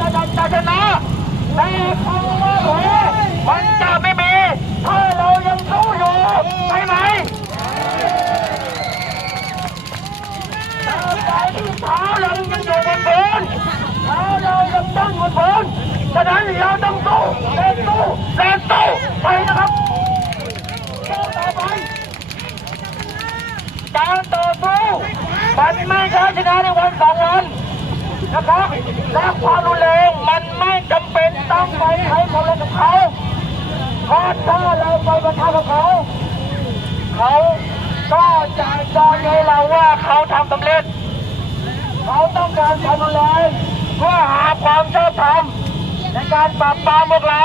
ระดับจะชนะแต่คำว่าแพ้มันจะไม่มีถ้าเรายังสู้อยู่ใช่ไหมตราบใดที่เท้าเรายังอยู่บนพื้นเท้าเรายังตั้งบนพื้นฉะนั้นเราต้องสู้เดินสู้เดินสู้ไปนะครับสู้ต่อไปการต่อสู้มันไม่ใช่ชนะในวันสองวันนะครับและความรุนแรง มันไม่จำเป็นต้องไปใช้กำลังกับเขาเพราะถ้าเราไปประทะกับเขา เขาก็จะจองให้เราว่าเขาทำสำเร็จ เขาต้องการความรุนแรงเพื่อหาความชอบธรรมในการปราบปรามพวกเรา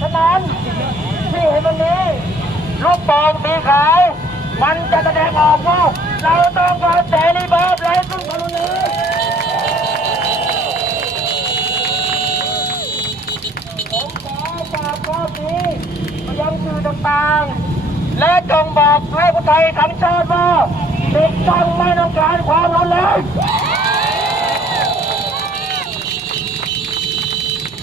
ฉะนั้นที่เห็นวันนี้ลูกป่งสีขาว มันจะแสดงออกว่าเราต้องการเสรีภาพและซึ่งความรุนแรงผมขอฝากข้อนี้ไปยังสื่อ ต่างๆ และจงบอกให้คนไทยทั้งชาติว่าเด็กต้องไม่ต้องการความรุนแรง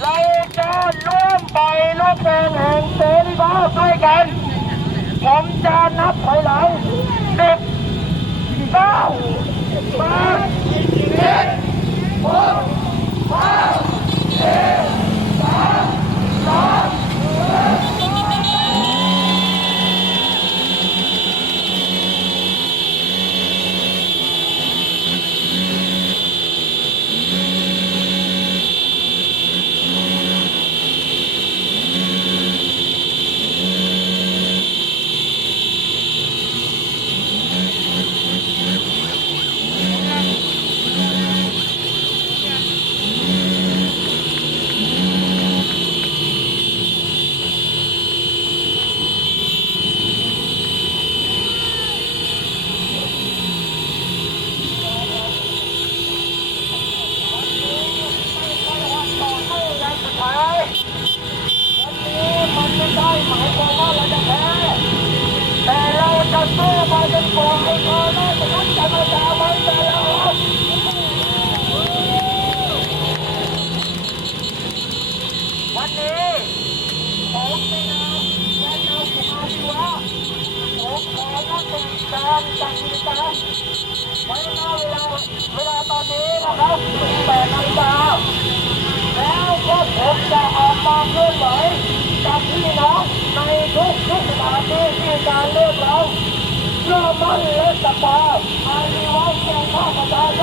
เราจะร่วมไปร่วมแรงแห่งเสรีภาพด้วยกัน ผมจะนับถอยหลังสิบเก้าแปดเจ็ดหกห้าสี่สามสองต่อให้แรงสุดท้ายวันนี้มันไม่ ได้หมายความว่าเราจะแพ้แต่เราจะสู้มาจนกว่าให้พอได้จะนัดจะมาจามันแต่ละคนวันนี้ผมในนามแกนนำสุภาชีวะผมขอรับเป็นการจัดกิจกรรมไว้ณเวลาเวลาตอนนี้นะครับ การเลือกร้องเพื่อมั่นและศรัทธาอารีวัฒน์แห่งชาติประชาช